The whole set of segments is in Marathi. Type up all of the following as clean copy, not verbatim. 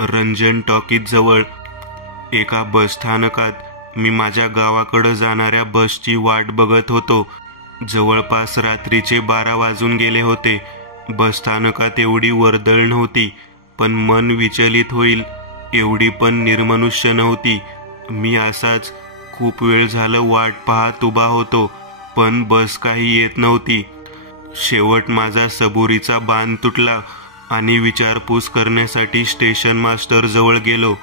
रंजन टॉकीज जवळ एका बसस्थानकात मी माझ्या गावाकडे जाणाऱ्या बसची वाट बघत होतो. जवळपास रात्रीचे 12 वाजून गेले होते. बसस्थानकात एवढी वर्दळ नव्हती, पण मन विचलित होईल एवढी पण निर्मनुष्य नव्हती. मी असाच खूप वेळ झालं वाट पाहत उभा होतो, पण बस काही येत नव्हती. शेवट माझा सबुरीचा बांध तुटला आणि विचारपूस करण्यासाठी स्टेशन मास्टर जवळ गेलो.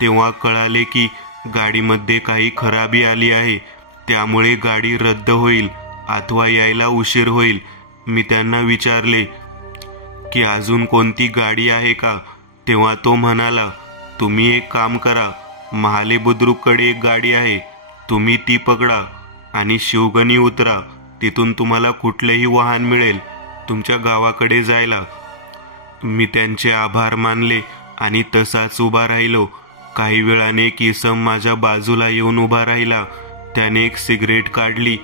तेव्हा कळाले की गाडीमध्ये काही खराबी आली आहे, त्यामुळे गाडी रद्द होईल अथवा यायला उशीर होईल. मी त्यांना विचारले की अजून कोणती गाडी आहे का? तेव्हा तो म्हणाला, तुम्ही एक काम करा, महाले बुद्रुककडे एक गाडी आहे, तुम्ही ती पकडा आणि शिवगणी उतरा. तिथून तुम्हाला कुठलेही वाहन मिळेल तुमच्या गावाकडे जायला. मी त्यांचे आभार मानले आणि तसाच उभा राहिलो. काही वेळाने एक इसम माझ्या बाजूला येऊन उभा राहिला. त्याने एक सिगरेट काढली,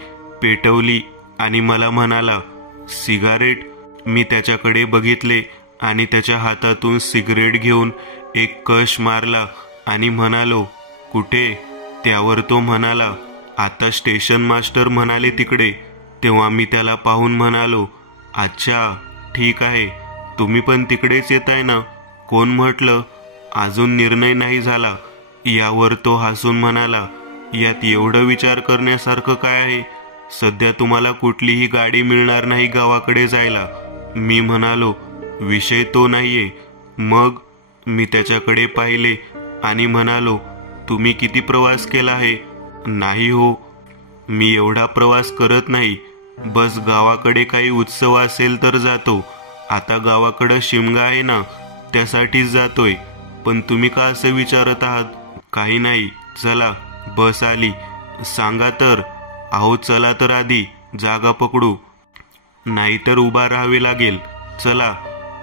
पेटवली आणि मला म्हणाला, सिगारेट? मी त्याच्याकडे बघितले आणि त्याच्या हातातून सिगरेट घेऊन एक कश मारला आणि म्हणालो, कुठे? त्यावर तो म्हणाला, आता स्टेशन मास्टर म्हणाले तिकडे. तेव्हा मी त्याला पाहून म्हणालो, अच्छा ठीक आहे, तुम्ही पण तिकडेच येताय ना? कोण म्हटलं? अजून निर्णय नाही झाला. यावर तो हसून म्हणाला, यात एवढं विचार करण्यासारखं काय आहे? सध्या तुम्हाला कुठलीही गाडी मिळणार नाही गावाकडे जायला. मी म्हणालो, विषय तो नाहीये. मग? मी त्याच्याकडे पाहिले आणि म्हणालो, तुम्ही किती प्रवास केला आहे? नाही हो, मी एवढा प्रवास करत नाही. बस गावाकडे काही उत्सव असेल तर जातो. आता गावाकडं शिमगा आहे ना, त्यासाठीच जातोय. पण तुम्ही का असं विचारत आहात? काही नाही, चला बस आली. सांगा तर. अहो चला तर आधी, जागा पकडू, नाहीतर उभा राहावे लागेल. चला.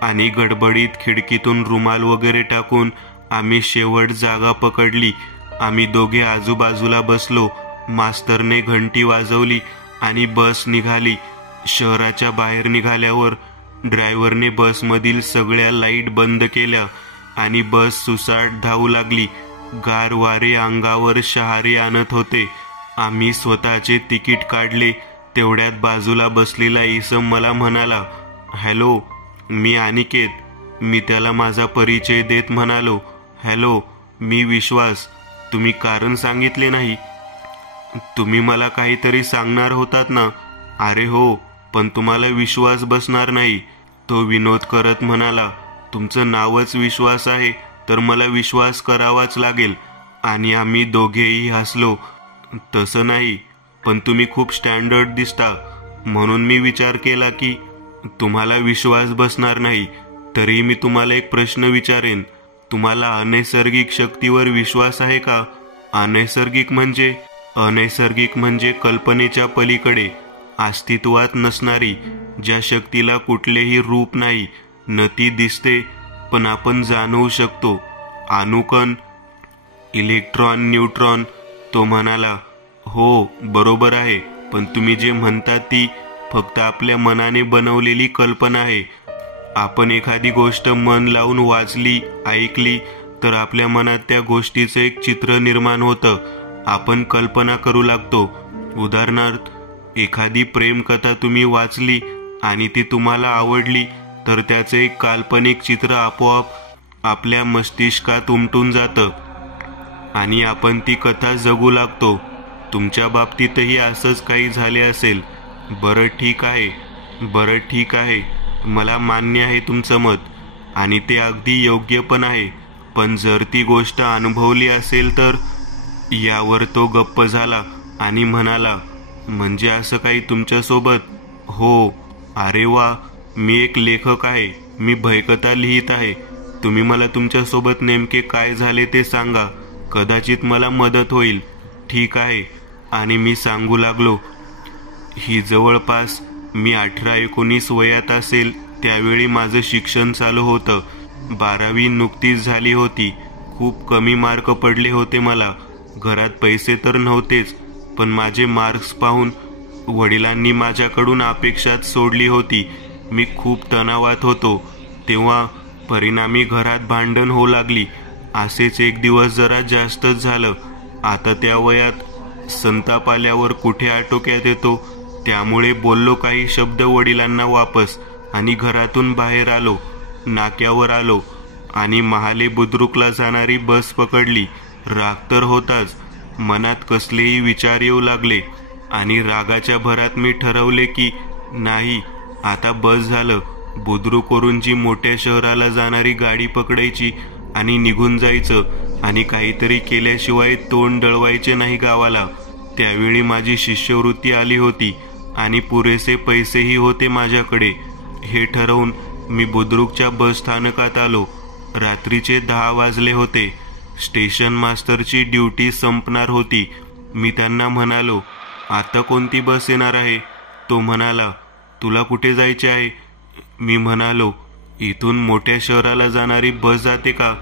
आणि गडबडीत खिडकीतून रुमाल वगैरे टाकून आम्ही शेवट जागा पकडली. आम्ही दोघे आजूबाजूला बसलो. मास्तरने घंटी वाजवली आणि बस निघाली. शहराच्या बाहेर निघाल्यावर ड्रायव्हरने बसमधील सगळ्या लाईट बंद केल्या आणि बस सुसाट धावू लागली. गार वारे अंगावर शहारे आणत होते. आम्ही स्वतःचे तिकीट काढले. तेवढ्यात बाजूला बसलेला इसम मला म्हणाला, हॅलो, मी अनिकेत. मी त्याला माझा परिचय देत म्हणालो, हॅलो, मी विश्वास. तुम्ही कारण सांगितले नाही. तुम्ही मला काहीतरी सांगणार होतात ना? अरे हो, पण तुम्हाला विश्वास बसणार नाही. तो विनोद करत म्हणाला, तुमचं नावच विश्वास आहे तर मला विश्वास करावाच लागेल. आणि आम्ही दोघेही हसलो. तसं नाही, पण तुम्ही खूप स्टँडर्ड दिसता, म्हणून मी विचार केला की तुम्हाला विश्वास बसणार नाही. तरी मी तुम्हाला एक प्रश्न विचारेन. तुम्हाला अनैसर्गिक शक्तीवर विश्वास आहे का? अनैसर्गिक म्हणजे? अनैसर्गिक म्हणजे कल्पनेच्या पलीकडे, अस्तित्वात नसणारी, ज्या शक्तीला कुठलेही रूप नाही, न ती दिसते पण आपण जाणवू शकतो. अणुकण, इलेक्ट्रॉन, न्यूट्रॉन. तो म्हणाला, हो बरोबर आहे, पण तुम्ही जे म्हणता ती फक्त आपल्या मनाने बनवलेली कल्पना आहे. आपण एखादी गोष्ट मन लावून वाचली, ऐकली तर आपल्या मनात त्या गोष्टीचं एक चित्र निर्माण होतं. आपण कल्पना करू लागतो. उदाहरणार्थ, एखादी प्रेमकथा तुम्ही वाचली आणि ती तुम्हाला आवडली तर त्याचे एक काल्पनिक चित्र आपोआप आपल्या मस्तिष्कात उमटून जातं आणि आपण ती कथा जगू लागतो. तुमच्या बाबतीतही असंच काही झाले असेल. बरं ठीक आहे, मला मान्य आहे तुमचं मत आणि ते अगदी योग्य पण आहे. पण जर ती गोष्ट अनुभवली असेल तर? यावर तो गप्प झाला आणि म्हणाला, म्हणजे असं काही तुमच्यासोबत? हो. अरे वा, मी एक लेखक आहे. मी भयकथा लिहित आहे. तुम्ही मला तुमच्यासोबत नेमके काय झाले ते सांगा, कदाचित मला मदत होईल. ठीक आहे. आणि मी सांगू लागलो, ही जवळपास मी 18-19 वयात असेल त्यावेळी माझं शिक्षण चालू होतं. 12वी नुकतीच झाली होती. खूप कमी मार्क पडले होते मला. घरात पैसे तर नव्हतेच, पण माझे मार्क्स पाहून वडिलांनी माझ्याकडून अपेक्षाच सोडली होती. मी खूप तणावात होतो. तेव्हा परिणामी घरात भांडण होऊ लागली. असेच एक दिवस जरा जास्तच झालं. आता त्या वयात संताप आल्यावर कुठे आटोक्यात येतो, त्यामुळे बोललो काही शब्द वडिलांना वापस आणि घरातून बाहेर आलो. नाक्यावर आलो आणि महाले बुद्रुकला जाणारी बस पकडली. राग तर होताच, मनात कसलेही विचार येऊ लागले आणि रागाच्या भरात मी ठरवले की नाही, आता बस झालं. बुद्रुकवरून जी मोठ्या शहराला जाणारी गाडी पकडायची आणि निघून जायचं आणि काहीतरी केल्याशिवाय तोंड डळवायचे नाही गावाला. त्यावेळी माझी शिष्यवृत्ती आली होती आणि पुरेसे पैसेही होते माझ्याकडे. हे ठरवून मी बुद्रुकच्या बस स्थानकात आलो. रात्रीचे 10 वाजले होते. स्टेशन मास्टरची ड्युटी संपणार होती. मी त्यांना म्हणालो, आता कोणती बस येणार आहे? तो म्हणाला, तुला कुठे जायचे आहे? मी म्हणालो, इथून मोठ्या शहराला जाणारी बस जाते का?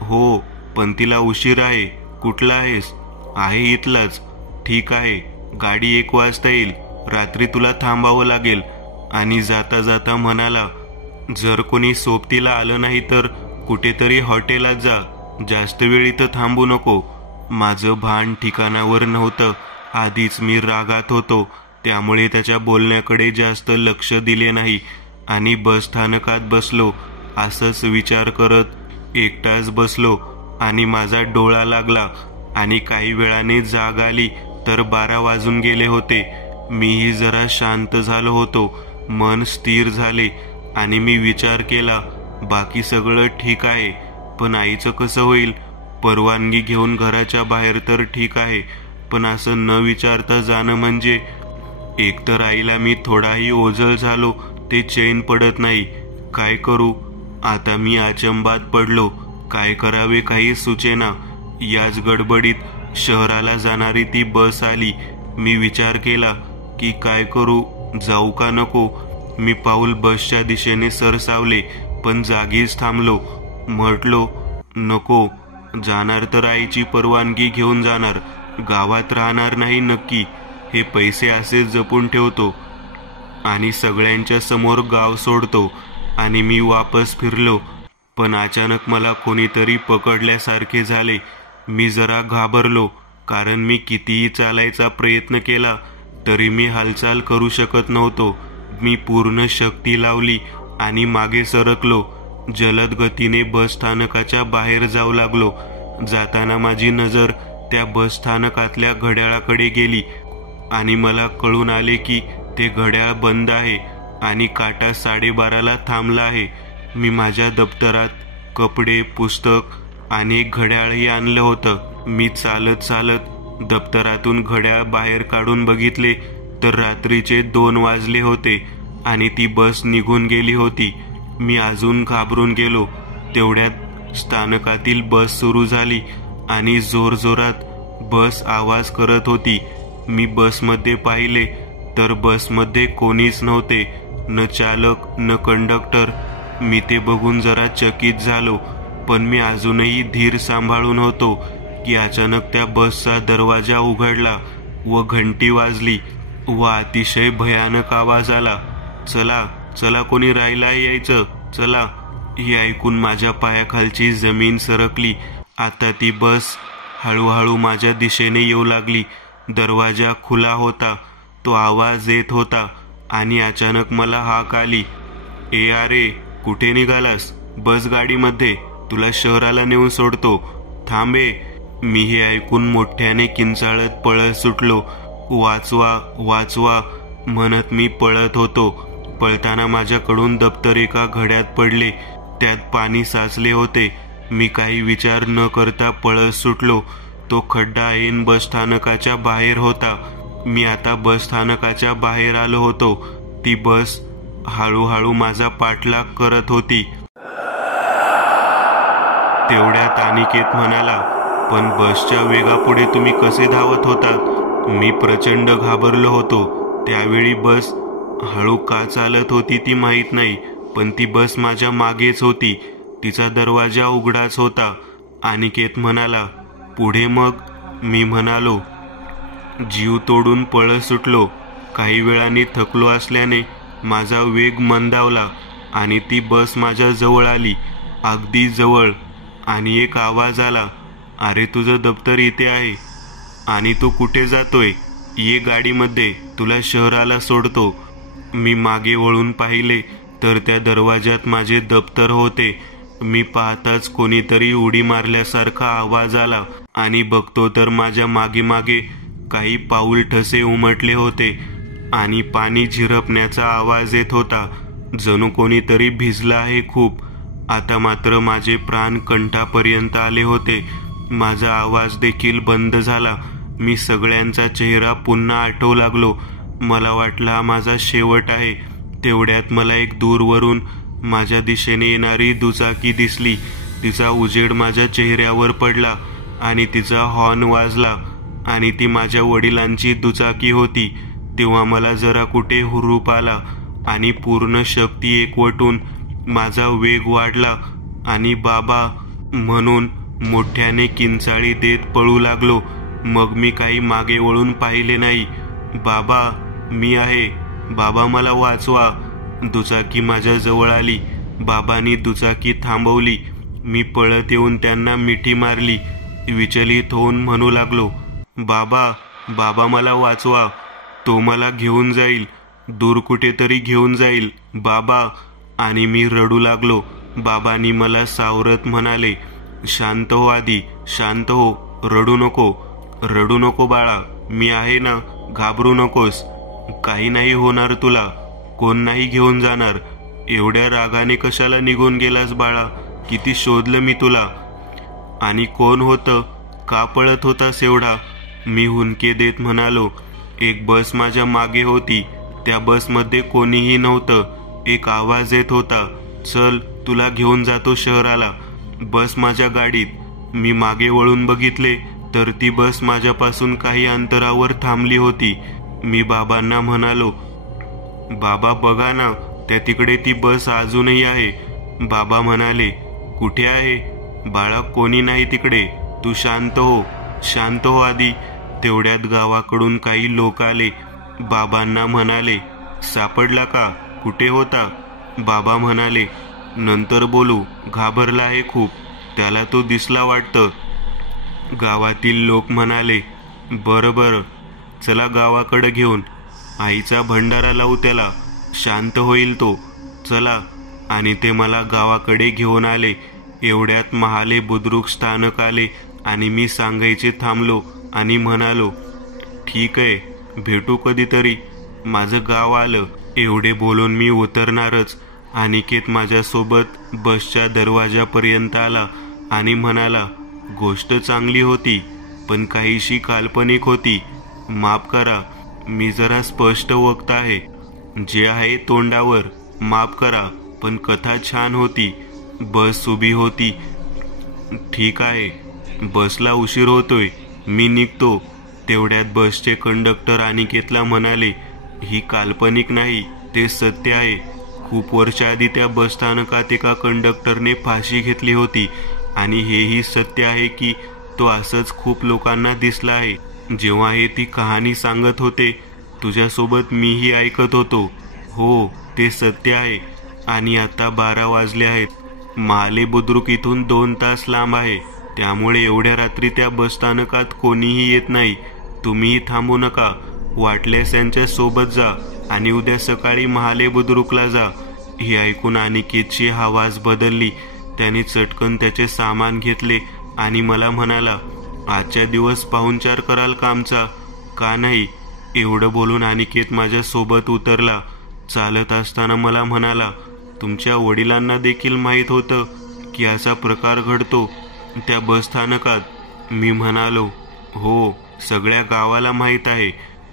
हो, पण तिला उशीर आहे. कुठला आहेस? आहे इथलाच. ठीक आहे, गाडी 1 वाजता येईल. रात्री तुला थांबावं लागेल. आणि जाता जाता म्हणाला, जर कोणी सोबतीला आलं नाही तर कुठेतरी हॉटेलात जा. जास्त वेळ इथं थांबू नको. माझं भान ठिकाणावर नव्हतं. आधीच मी रागात होतो, त्यामुळे त्याच्या बोलण्याकडे जास्त लक्ष दिले नाही आणि बस स्थानकात बसलो. असंच विचार करत 1 तास बसलो आणि माझा डोळा लागला आणि काही वेळाने जाग आली तर 12 वाजून गेले होते. मीही जरा शांत झालो होतो. मन स्थिर झाले आणि मी विचार केला, बाकी सगळं ठीक आहे, पण आईचं कसं होईल? परवानगी घेऊन घराच्या बाहेर तर ठीक आहे, पण असं न विचारता जाणं म्हणजे? एकतर आईला मी थोडाही ओझल झालो ते चैन पडत नाही. काय करू? आता मी अचंबात पडलो. काय करावे काही सुचेना. याच गडबडीत शहराला जाणारी ती बस आली. मी विचार केला की काय करू, जाऊ का नको? मी पाऊल बसच्या दिशेने सरसावले, पण जागीच थांबलो. म्हटलो, नको. जाणार तर आईची परवानगी घेऊन जाणार. गावात राहणार नाही नक्की. हे पैसे असेच जपून ठेवतो आणि सगळ्यांच्या समोर गाव सोडतो. आणि मी वापस फिरलो, पण अचानक मला कोणीतरी पकडल्यासारखे झाले. मी जरा घाबरलो, कारण मी कितीही चालायचा प्रयत्न केला तरी मी हालचाल करू शकत नव्हतो. मी पूर्ण शक्ती लावली आणि मागे सरकलो. जलद गतीने बस स्थानकाच्या बाहेर जाऊ लागलो. जाताना माझी नजर त्या बस स्थानकातल्या घड्याळाकडे गेली आणि मला कळून आले की ते घड्याळ बंद आहे आणि काटा 12:30ला थांबला आहे. मी माझ्या दप्तरात कपडे, पुस्तक आणि एक घड्याळही आणलं होतं. मी चालत चालत दप्तरातून घड्याळ बाहेर काढून बघितले तर रात्रीचे 2 वाजले होते आणि ती बस निघून गेली होती. मी अजून घाबरून गेलो. तेवढ्यात स्थानकातील बस सुरू झाली आणि जोरजोरात बस आवाज करत होती. मी बसमध्ये पाहिले तर बसमध्ये कोणीच नव्हते, न चालक न कंडक्टर. मी ते बघून जरा चकित झालो, पण मी अजूनही धीर सांभाळून होतो की अचानक त्या बसचा दरवाजा उघडला व घंटी वाजली व अतिशय भयानक आवाज आला, चला चला, कोणी राहिला यायचं, चला. हे ऐकून माझ्या पायाखालची जमीन सरकली. आता ती बस हळूहळू माझ्या दिशेने येऊ लागली. दरवाजा खुला होता. तो आवाज येत होता आणि अचानक मला हाक आली, ए अरे, कुठे निघालास? बस गाडीमध्ये, तुला शहराला नेऊन सोडतो, थांबे. मी हे ऐकून मोठ्याने किंचाळत पळत सुटलो. वाचवा वाचवा म्हणत मी पळत होतो. पळताना माझ्याकडून दप्तर एका घड्यात पडले. त्यात पाणी साचले होते. मी काही विचार न करता पळत सुटलो. तो खड्डा ऐन बसस्थानकाच्या बाहेर होता. मी आता बसस्थानकाच्या बाहेर आलो होतो. ती बस हळूहळू माझा पाठलाग करत होती. तेवढ्यात अनिकेत म्हणाला, पण बसच्या वेगापुढे तुम्ही कसे धावत होतात? मी प्रचंड घाबरलो होतो. त्यावेळी बस हळू का चालत होती ती माहीत नाही, पण ती बस माझ्या मागेच होती. तिचा दरवाजा उघडाच होता. अनिकेत म्हणाला, पुढे मग? मी म्हणालो, जीव तोडून पळत सुटलो. काही वेळाने थकलो असल्याने माझा वेग मंदावला आणि ती बस माझ्या जवळ आली. अगदी जवळ. आणि एक आवाज आला, अरे तुझं दप्तर इथे आहे. आणि तू कुठे जातोय? ये गाडीमध्ये, तुला शहराला सोडतो. मी मागे वळून पाहिले तर त्या दरवाजात माझे दप्तर होते. मी पाहताच कोणीतरी उडी मारल्यासारखा आवाज आला आणि बघतो तर माझ्या मागे मागे काही पाऊल ठसे उमटले होते आणि पाणी झिरपण्याचा आवाज येत होता. जणू कोणीतरी भिजलं आहे खूप. आता मात्र माझे प्राण कंठापर्यंत आले होते. माझा आवाज देखील बंद झाला. मी सगळ्यांचा चेहरा पुन्हा आठवू लागलो. मला वाटलं हा माझा शेवट आहे. तेवढ्यात मला एक दूरवरून माझ्या दिशेने येणारी दुचाकी दिसली. तिचा उजेड माझ्या चेहऱ्यावर पडला आणि तिचा हॉर्न वाजला आणि ती माझ्या वडिलांची दुचाकी होती. तेव्हा मला जरा कुठे हुरूप आला आणि पूर्ण शक्ती एकवटून माझा वेग वाढला आणि बाबा म्हणून मोठ्याने किंचाळी देत पळू लागलो. मग मी काही मागे वळून पाहिले नाही. बाबा, मी आहे. बाबा, मला वाचवा. दुचाकी माझ्या जवळ आली. बाबांनी दुचाकी थांबवली. मी पळत येऊन त्यांना मिठी मारली. विचलित होऊन म्हणू लागलो, बाबा, बाबा मला वाचवा. तो मला घेऊन जाईल, दूर कुठेतरी घेऊन जाईल बाबा. आणि मी रडू लागलो. बाबांनी मला सावरत म्हणाले, शांत हो आधी, शांत हो. रडू नको, रडू नको बाळा. मी आहे ना, घाबरू नकोस. काही नाही होणार तुला. कोण नाही घेऊन जाणार. एवढ्या रागाने कशाला निघून गेलास बाळा? किती शोधलं मी तुला. आणि कोण होतं? का पळत होतास एवढा? मी हुंदके देत म्हणालो, एक बस माझ्या मागे होती. त्या बसमध्ये कोणीही नव्हतं. एक आवाज येत होता, चल तुला घेऊन जातो शहराला. बस माझ्या गाडीत. मी मागे वळून बघितले तर ती बस माझ्यापासून काही अंतरावर थांबली होती. मी बाबांना म्हणालो, बाबा बघा ना, त्या तिकडे ती बस अजूनही आहे. बाबा म्हणाले, कुठे आहे? बाळा, कोणी नाही तिकडे. तू शांत हो, शांत हो आधी. तेवढ्यात गावाकडून काही लोक आले. बाबांना म्हणाले, सापडला का? कुठे होता? बाबा म्हणाले, नंतर बोलू. घाबरला आहे खूप. त्याला तो दिसला वाटतं. गावातील लोक म्हणाले, बरं बरं, चला गावाकडे घेऊन. आईचा भंडारा लावू त्याला, शांत होईल तो. चला. आणि ते मला गावाकडे घेऊन आले. एवढ्यात महाले बुद्रुक स्थानक आले आणि मी सांगायचे थांबलो आणि म्हणालो, ठीक आहे, भेटू कधीतरी. माझं गाव आलं. एवढे बोलून मी उतरणारच. अनिकेत माझ्यासोबत बसच्या दरवाजापर्यंत आला आणि म्हणाला, गोष्ट चांगली होती पण काहीशी काल्पनिक होती. माफ करा, मी जरा स्पष्ट वक्त आहे. जे आहे तोंडावर. माफ करा, पण कथा छान होती. बस उभी होती. ठीक आहे, बसला उशीर होतोय, मी निघतो. तेवढ्यात बसचे कंडक्टर अनिकेतला म्हणाले, ही काल्पनिक नाही, ते सत्य आहे. खूप वर्ष आधी त्या बसस्थानकात एका कंडक्टरने फाशी घेतली होती आणि हेही सत्य आहे की तो असंच खूप लोकांना दिसला आहे. जेव्हा हे ती कहाणी सांगत होते तुझ्यासोबत मीही ऐकत होतो. हो, ते सत्य आहे. आणि आता 12 वाजले आहेत. महाले बुद्रुक इथून 2 तास लांब आहे. त्यामुळे एवढ्या रात्री त्या बसस्थानकात कोणीही येत नाही. तुम्हीही थांबू नका. वाटल्यास यांच्या सोबत जा आणि उद्या सकाळी महाले बुद्रुकला जा. हे ऐकून अनिकेतची आवाज बदलली. त्याने चटकन त्याचे सामान घेतले आणि मला म्हणाला, आजच्या दिवस पाहुणचार कराल का आमचा? का नाही? एवढं बोलून अनिकेत माझ्या सोबत उतरला. चालत असताना मला म्हणाला, तुमच्या वडिलांना देखील माहीत होतं की असा प्रकार घडतो त्या बसस्थानकात? मी म्हणालो, हो, सगळ्या गावाला माहीत आहे.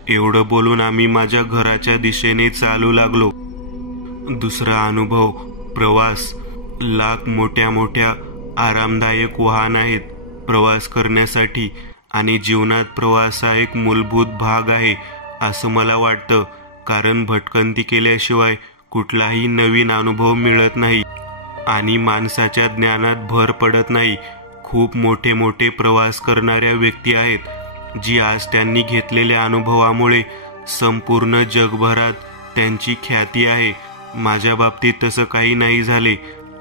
एवढं बोलून आम्ही माझ्या घराच्या दिशेने चालू लागलो. दुसरा अनुभव, प्रवास. लाख मोठ्या मोठ्या आरामदायक वाहन आहेत प्रवास करण्यासाठी आणि जीवनात प्रवास हा एक मूलभूत भाग आहे असं मला वाटतं. कारण भटकंती केल्याशिवाय कुठलाही नवीन अनुभव मिळत नाही आणि माणसाच्या ज्ञानात भर पडत नाही. खूप मोठे मोठे प्रवास करणाऱ्या व्यक्ती आहेत जी आज त्यांनी घेतलेल्या अनुभवामुळे संपूर्ण जगभरात त्यांची ख्याती आहे. माझ्या बाबतीत तसं काही नाही झाले.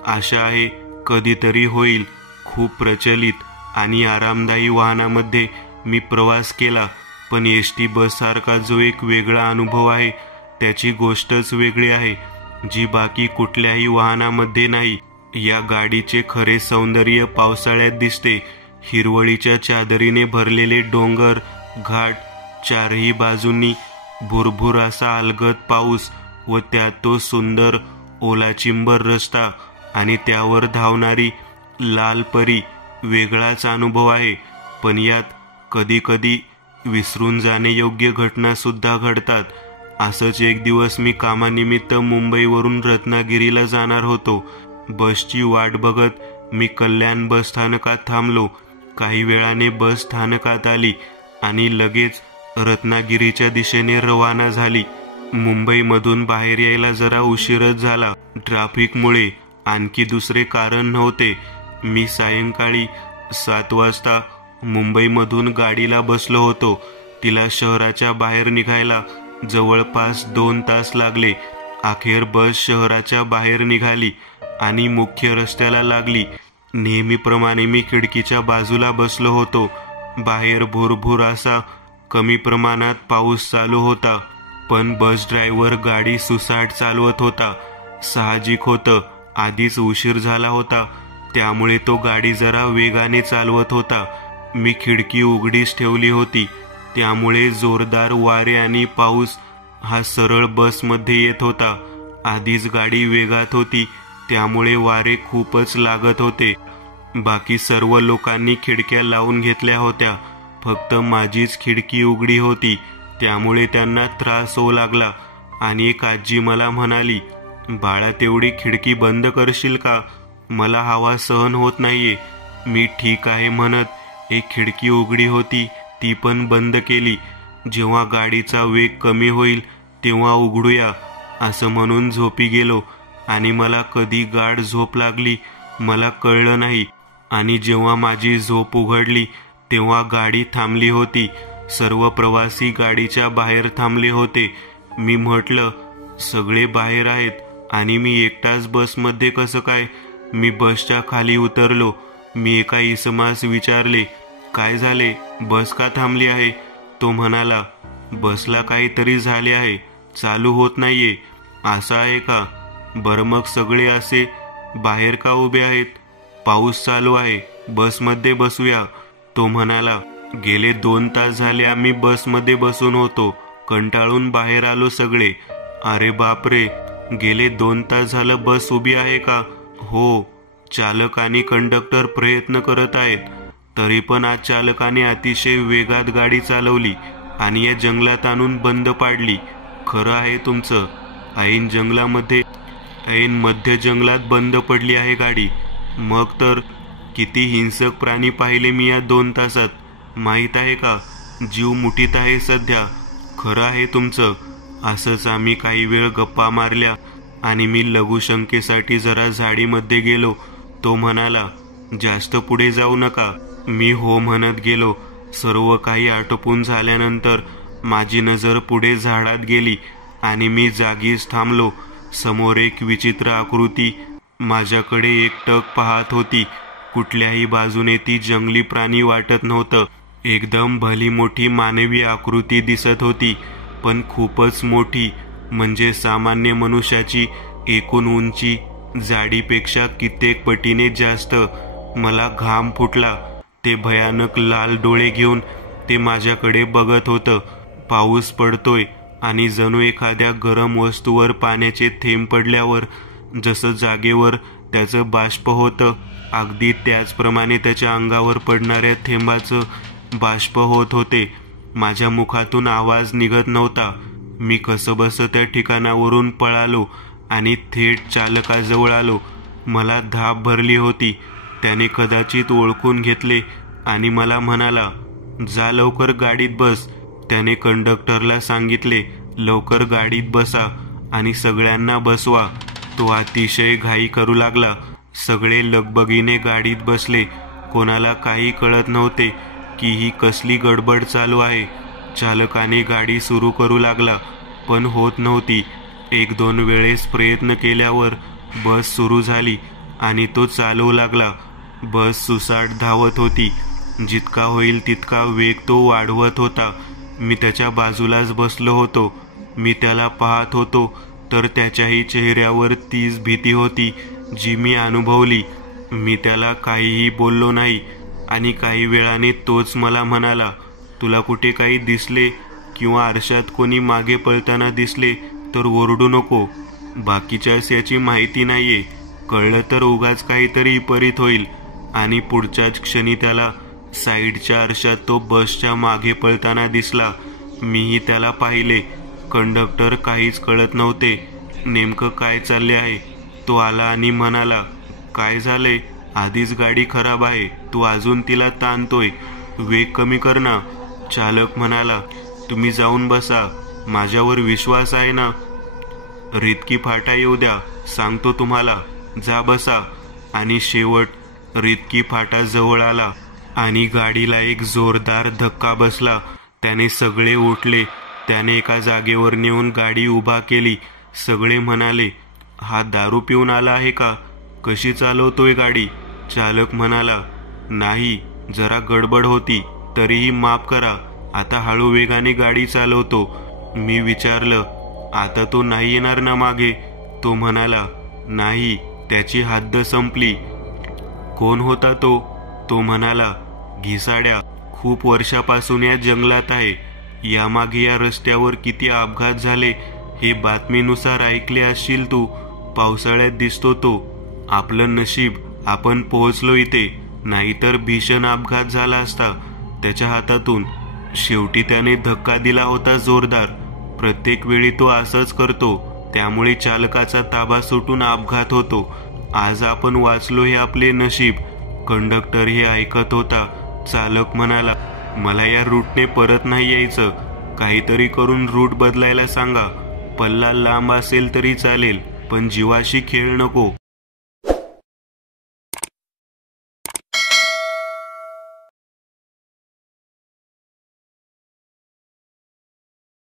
आशा आहे कधीतरी होईल. खूप प्रचलित आणि आरामदायी वाहनामध्ये मी प्रवास केला, पण एसटी बससारखा जो एक वेगळा अनुभव आहे त्याची गोष्टच वेगळी आहे, जी बाकी कुठल्याही वाहनामध्ये नाही. या गाडीचे खरे सौंदर्य पावसाळ्यात दिसते. हिरवळीच्या चादरीने भरलेले डोंगर, घाट, चारही बाजूंनी भुरभुर असा अलगद पाऊस व त्यात तो सुंदर ओलाचिंबर रस्ता आणि त्यावर धावणारी लाल परी वेगळाच अनुभव आहे. पण यात कधीकधी विसरून जाणे योग्य घटना सुद्धा घडतात. असंच एक दिवस मी कामानिमित्त मुंबईवरून रत्नागिरीला जाणार होतो. बसची वाट बघत मी कल्याण बस स्थानकात थांबलो. काही वेळाने बस स्थानकात आली आणि लगेच रत्नागिरीच्या दिशेने रवाना झाली. मुंबईमधून बाहेर यायला जरा उशीरच झाला. ट्रॅफिकमुळे, आणखी दुसरे कारण नव्हते. मी सायंकाळी 7 वाजता मुंबईमधून गाडीला बसलो होतो. तिला शहराच्या बाहेर निघायला जवळपास 2 तास लागले. अखेर बस शहराच्या बाहेर निघाली आणि मुख्य रस्त्याला लागली. नेहमीप्रमाणे मी खिडकीच्या बाजूला बसलो होतो. बाहेर भुरभुर असा कमी प्रमाणात पाऊस चालू होता, पण बस ड्रायव्हर गाडी सुसाट चालवत होता. साहजिक होतं, आधीच उशीर झाला होता, त्यामुळे तो गाडी जरा वेगाने चालवत होता. मी खिडकी उघडीच ठेवली होती, त्यामुळे जोरदार वारे आणि पाऊस हा सरळ बसमध्ये येत होता. आधीच गाडी वेगात होती, त्यामुळे वारे खूपच लागत होते. बाकी सर्व लोकांनी खिडक्या लावून घेतल्या होत्या. फक्त माझीच खिडकी उघडी होती, त्यामुळे त्यांना त्रास होऊ लागला. आणि एक आजी मला म्हणाली, बाळा तेवढी खिडकी बंद करशील का? मला हवा सहन होत नाहीये. मी ठीक आहे म्हणत एक खिडकी उघडी होती ती पण बंद केली. जेव्हा गाडीचा वेग कमी होईल तेव्हा उघडूया असं म्हणून झोपी गेलो आणि मला कधी गाढ झोप लागली मला कळलं नाही. आणि जेव्हा माझी झोप उघडली तेव्हा गाडी थांबली होती. सर्व प्रवासी गाडीच्या बाहेर थांबले होते. मी म्हटलं, सगळे बाहेर आहेत आणि मी एकटाच बसमध्ये कसं काय? मी बसच्या खाली उतरलो. मी एका इसमास विचारले, काय झाले? बस का थांबली आहे? तो म्हणाला, बसला काहीतरी झाले आहे, चालू होत नाहीये. असं आहे का? बरं मग सगळे असे बाहेर का उभे आहेत? पाऊस चालू आहे, बसमध्ये बसूया. तो म्हणाला, गेले 2 तास झाले आम्ही बसमध्ये बसून होतो, कंटाळून बाहेर आलो सगळे. अरे बापरे, गेले 2 तास झालं बस उभी आहे का? हो, चालक आणि कंडक्टर प्रयत्न करत आहेत. तरी पण आज चालकाने अतिशय वेगात गाडी चालवली आणि या जंगलात आणून बंद पाडली. खरं आहे तुमचं, ऐन मध्य जंगलात बंद पडली आहे गाडी. मग तर किती हिंसक प्राणी पाहिले मी या 2 तासात, माहीत आहे का? जीव मुठीत आहे सध्या. खरं आहे तुमचं. असंच आम्ही काही वेळ गप्पा मारल्या आणि मी लघुशंकेसाठी जरा झाडीमध्ये गेलो. तो म्हणाला, जास्त पुढे जाऊ नका. मी हो म्हणत गेलो. सर्व काही आटोपून झाल्यानंतर माझी नजर पुढे झाडात गेली आणि मी जागीच थांबलो. समोर एक विचित्र आकृती माझ्याकडे एकटक पाहत होती. कुठल्याही बाजूने ती जंगली प्राणी वाटत नव्हतं. एकदम भली मोठी मानवी आकृती दिसत होती, पण खूपच मोठी. म्हणजे सामान्य मनुष्याची एकूण उंची जाडीपेक्षा कित्येक पटीने जास्त. मला घाम फुटला. ते भयानक लाल डोळे घेऊन ते माझ्याकडे बघत होतं. पाऊस पडतोय आणि जणू एखाद्या गरम वस्तूवर पाण्याचे थेंब पडल्यावर जसं जागेवर त्याचं बाष्प होतं, अगदी त्याचप्रमाणे त्याच्या अंगावर पडणाऱ्या थेंबाचं बाष्प होत होते. माझ्या मुखातून आवाज निघत नव्हता. मी कसंबसं त्या ठिकाणावरून पळालो आणि थेट चालकाजवळ आलो. मला धाप भरली होती. त्याने कदाचित ओळखून घेतले आणि मला म्हणाला, जा लवकर गाडीत बस. त्याने कंडक्टरला सांगितले, लवकर गाडीत बसा आणि सगळ्यांना बसवा. तो अतिशय घाई करू लागला. सगळे लगबगीने गाडीत बसले. कोणाला काही कळत नव्हते की ही कसली गडबड चालू आहे. चालकाने गाडी सुरू करू लागला, पण होत नव्हती. 1-2 वेळेस प्रयत्न केल्यावर बस सुरू झाली आणि तो चालवू लागला. बस सुसाट धावत होती. जितका होईल तितका वेग तो वाढवत होता. मी त्याच्या बाजूलाच बसलो होतो. मी त्याला पाहत होतो तर त्याच्याही चेहऱ्यावर तीच भीती होती जी मी अनुभवली. मी त्याला काहीही बोललो नाही आणि काही वेळाने तोच मला म्हणाला, तुला कुठे काही दिसले किंवा आरशात कोणी मागे पळताना दिसले तर ओरडू नको. बाकीच्यास याची माहिती नाहीये. कळलं तर उगाच काहीतरी विपरीत होईल. आणि पुढच्याच क्षणी त्याला साईडच्या आरशात तो बसच्या मागे पळताना दिसला. मीही त्याला पाहिले. कंडक्टर काहीच कळत नव्हते नेमकं काय चालले आहे. तो आला आणि म्हणाला, काय झालंय? आधीच गाडी खराब आहे, तू अजून तिला ताणतोय. वेग कमी कर ना. चालक म्हणाला, तुम्ही जाऊन बसा, माझ्यावर विश्वास आहे ना. रितकी फाटा येऊ द्या, सांगतो तुम्हाला. जा बसा. आणि शेवट रितकी फाटा जवळ आला आणि गाडीला एक जोरदार धक्का बसला. त्याने सगळे उठले. त्याने एका जागेवर नेऊन गाडी उभा केली. सगळे म्हणाले, हा दारू पिऊन आला आहे का? कशी चालवतोय गाडी? चालक म्हणाला, नाही, जरा गडबड होती, तरीही माफ करा, आता हळू वेगाने गाडी चालवतो. मी विचारलं, आता तो नाही येणार ना मागे? तो म्हणाला, नाही, त्याची हद्द संपली. कोण होता तो? तो म्हणाला, घिसाड्या. खूप वर्षापासून या जंगलात आहे. यामागे या रस्त्यावर किती अपघात झाले हे बातमीनुसार ऐकले असशील तू. पावसाळ्यात दिसतो तो. आपलं नशीब आपण पोहोचलो इथे, नाहीतर भीषण अपघात झाला असता त्याच्या हातातून. शेवटी त्याने धक्का दिला होता जोरदार. प्रत्येक वेळी तो असंच करतो, त्यामुळे चालकाचा ताबा सुटून अपघात होतो. आज आपण वाचलो हे आपले नशीब. कंडक्टर हे ऐकत होता. चालक म्हणाला, मला या रूटने परत नाही यायचं. काहीतरी करून रूट बदलायला सांगा. पल्ला लांब असेल तरी चालेल, पण जीवाशी खेळ नको.